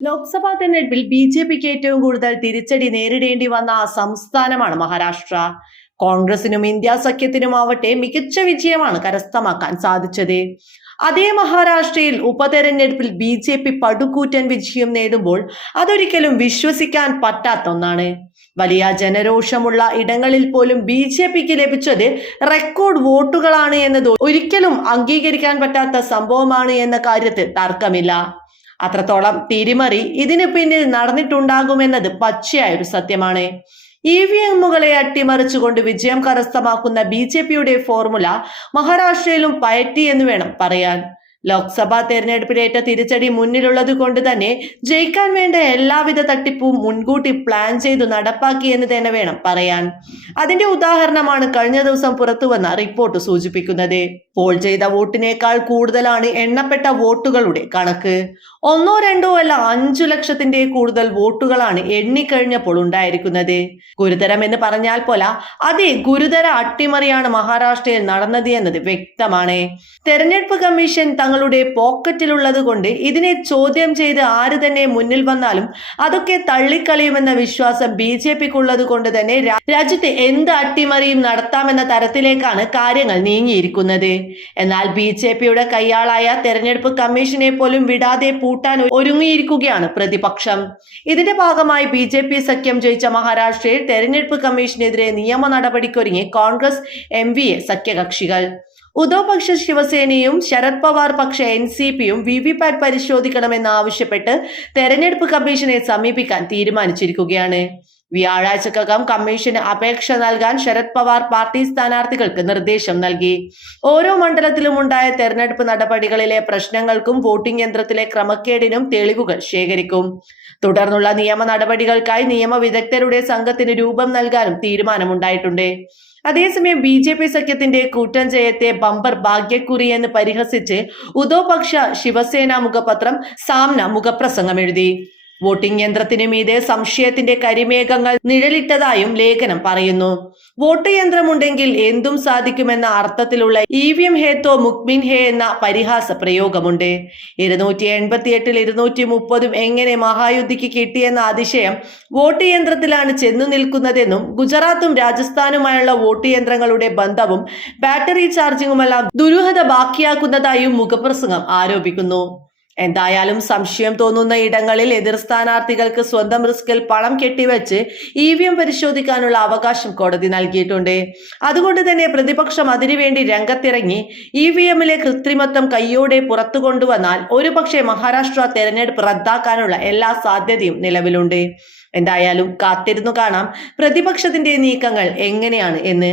ലോക്സഭാ തെരഞ്ഞെടുപ്പിൽ B J പിക്ക് ഏറ്റവും കൂടുതൽ തിരിച്ചടി നേരിടേണ്ടി വന്ന സംസ്ഥാനമാണ് മഹാരാഷ്ട്ര. കോൺഗ്രസിനും ഇന്ത്യ സഖ്യത്തിനും സഖ്യത്തിനുമാവട്ടെ മികച്ച വിജയമാണ് കരസ്ഥമാക്കാൻ സാധിച്ചത്. അതേ മഹാരാഷ്ട്രയിൽ ഉപതെരഞ്ഞെടുപ്പിൽ ബി ജെ പി പടുകൂറ്റൻ വിജയം നേടുമ്പോൾ അതൊരിക്കലും വിശ്വസിക്കാൻ പറ്റാത്ത ഒന്നാണ്. വലിയ ജനരോഷമുള്ള ഇടങ്ങളിൽ പോലും ബി ജെ പിക്ക് ലഭിച്ചത് റെക്കോർഡ് വോട്ടുകളാണ് എന്നത് ഒരിക്കലും അംഗീകരിക്കാൻ പറ്റാത്ത സംഭവമാണ് എന്ന കാര്യത്തിൽ തർക്കമില്ല. അത്രത്തോളം തിരിമറി ഇതിന് പിന്നിൽ നടന്നിട്ടുണ്ടാകുമെന്നത് പച്ചയായ ഒരു സത്യമാണ്. ഇ വി എമ്മുകളെ അട്ടിമറിച്ചുകൊണ്ട് വിജയം കരസ്ഥമാക്കുന്ന ബി ജെ പിയുടെ ഫോർമുല മഹാരാഷ്ട്രയിലും പയറ്റി എന്ന് വേണം പറയാൻ. ലോക്സഭാ തെരഞ്ഞെടുപ്പിലേറ്റ തിരിച്ചടി മുന്നിലുള്ളത് കൊണ്ട് തന്നെ ജയിക്കാൻ വേണ്ട എല്ലാവിധ തട്ടിപ്പും മുൻകൂട്ടി പ്ലാൻ ചെയ്തു നടപ്പാക്കി എന്ന് തന്നെ വേണം പറയാൻ. അതിന്റെ ഉദാഹരണമാണ് കഴിഞ്ഞ ദിവസം പുറത്തുവന്ന റിപ്പോർട്ട് സൂചിപ്പിക്കുന്നത്. പോൾ ചെയ്ത വോട്ടിനേക്കാൾ കൂടുതലാണ് എണ്ണപ്പെട്ട വോട്ടുകളുടെ കണക്ക്. ഒന്നോ രണ്ടോ അല്ല അഞ്ചു ലക്ഷത്തിന്റെ കൂടുതൽ വോട്ടുകളാണ് എണ്ണിക്കഴിഞ്ഞപ്പോൾ ഉണ്ടായിരിക്കുന്നത്. ഗുരുതരം എന്ന് പറഞ്ഞാൽ പോല അതെ ഗുരുതര അട്ടിമറിയാണ് മഹാരാഷ്ട്രയിൽ നടന്നത് എന്നത് വ്യക്തമാണ്. തെരഞ്ഞെടുപ്പ് കമ്മീഷൻ തങ്ങളുടെ പോക്കറ്റിലുള്ളത് കൊണ്ട് ഇതിനെ ചോദ്യം ചെയ്ത് ആര് തന്നെ മുന്നിൽ വന്നാലും അതൊക്കെ തള്ളിക്കളയുമെന്ന വിശ്വാസം ബി ജെ പിക്കുള്ളത് കൊണ്ട് തന്നെ രാജ്യത്തെ എന്ത് അട്ടിമറിയും നടത്താമെന്ന തരത്തിലേക്കാണ് കാര്യങ്ങൾ നീങ്ങിയിരിക്കുന്നത്. എന്നാൽ ബി ജെ പിയുടെ കയ്യാളായ തെരഞ്ഞെടുപ്പ് കമ്മീഷനെ പോലും വിടാതെ പൂട്ടാൻ ഒരുങ്ങിയിരിക്കുകയാണ് പ്രതിപക്ഷം. ഇതിന്റെ ഭാഗമായി ബി ജെ പി സഖ്യം ജയിച്ച മഹാരാഷ്ട്രയിൽ തെരഞ്ഞെടുപ്പ് കമ്മീഷനെതിരെ നിയമ നടപടിക്കൊരുങ്ങി കോൺഗ്രസ് എം വി എ സഖ്യകക്ഷികൾ. ഉദ്ധവ് പക്ഷ ശിവസേനയും ശരത് പവാർ പക്ഷ എൻ സി പിയും വി വി പാറ്റ് പരിശോധിക്കണമെന്ന് ആവശ്യപ്പെട്ട് തെരഞ്ഞെടുപ്പ് കമ്മീഷനെ സമീപിക്കാൻ തീരുമാനിച്ചിരിക്കുകയാണ്. വ്യാഴാഴ്ചക്കകം കമ്മീഷന് അപേക്ഷ നൽകാൻ ശരത് പവാർ പാർട്ടി സ്ഥാനാർത്ഥികൾക്ക് നിർദ്ദേശം നൽകി. ഓരോ മണ്ഡലത്തിലും ഉണ്ടായ തെരഞ്ഞെടുപ്പ് നടപടികളിലെ പ്രശ്നങ്ങൾക്കും വോട്ടിംഗ് യന്ത്രത്തിലെ ക്രമക്കേടിനും തെളിവുകൾ ശേഖരിക്കും. തുടർന്നുള്ള നിയമ നടപടികൾക്കായി നിയമ വിദഗ്ധരുടെ സംഘത്തിന് രൂപം നൽകാനും തീരുമാനമുണ്ടായിട്ടുണ്ട്. അതേസമയം ബി ജെ പി സഖ്യത്തിന്റെ കൂട്ടൻജയത്തെ ബമ്പർ ഭാഗ്യക്കുറി എന്ന് പരിഹസിച്ച് ഉദോപക്ഷ ശിവസേന മുഖപത്രം സാമ്ന മുഖപ്രസംഗം എഴുതി. വോട്ടിംഗ് യന്ത്രത്തിന് മീതെ സംശയത്തിന്റെ കരിമേഘങ്ങൾ നിഴലിട്ടതായും ലേഖനം പറയുന്നു. വോട്ട് യന്ത്രമുണ്ടെങ്കിൽ എന്തും സാധിക്കുമെന്ന അർത്ഥത്തിലുള്ള ഇ വി എം ഹേ തോ മുക്മിൻ ഹേ എന്ന പരിഹാസ പ്രയോഗമുണ്ട്. ഇരുന്നൂറ്റി എൺപത്തിയെട്ടിൽ ഇരുന്നൂറ്റി മുപ്പതും എങ്ങനെ മഹായുദ്ധിക്ക് കിട്ടിയെന്ന അതിശയം വോട്ട് യന്ത്രത്തിലാണ് ചെന്നു നിൽക്കുന്നതെന്നും ഗുജറാത്തും രാജസ്ഥാനുമായുള്ള വോട്ട് യന്ത്രങ്ങളുടെ ബന്ധവും ബാറ്ററി ചാർജിങ്ങുമെല്ലാം ദുരൂഹത ബാക്കിയാക്കുന്നതായും മുഖപ്രസംഗം ആരോപിക്കുന്നു. എന്തായാലും സംശയം തോന്നുന്ന ഇടങ്ങളിൽ എതിർ സ്ഥാനാർത്ഥികൾക്ക് സ്വന്തം റിസ്കിൽ പണം കെട്ടിവെച്ച് ഇ വി എം പരിശോധിക്കാനുള്ള അവകാശം കോടതി നൽകിയിട്ടുണ്ട്. അതുകൊണ്ട് തന്നെ പ്രതിപക്ഷം അതിനുവേണ്ടി രംഗത്തിറങ്ങി ഇ വി എമ്മിലെ കൃത്രിമത്വം കയ്യോടെ പുറത്തു കൊണ്ടുവന്നാൽ ഒരുപക്ഷെ മഹാരാഷ്ട്ര തെരഞ്ഞെടുപ്പ് റദ്ദാക്കാനുള്ള എല്ലാ സാധ്യതയും നിലവിലുണ്ട്. എന്തായാലും കാത്തിരുന്നു കാണാം പ്രതിപക്ഷത്തിന്റെ നീക്കങ്ങൾ എങ്ങനെയാണ് എന്ന്.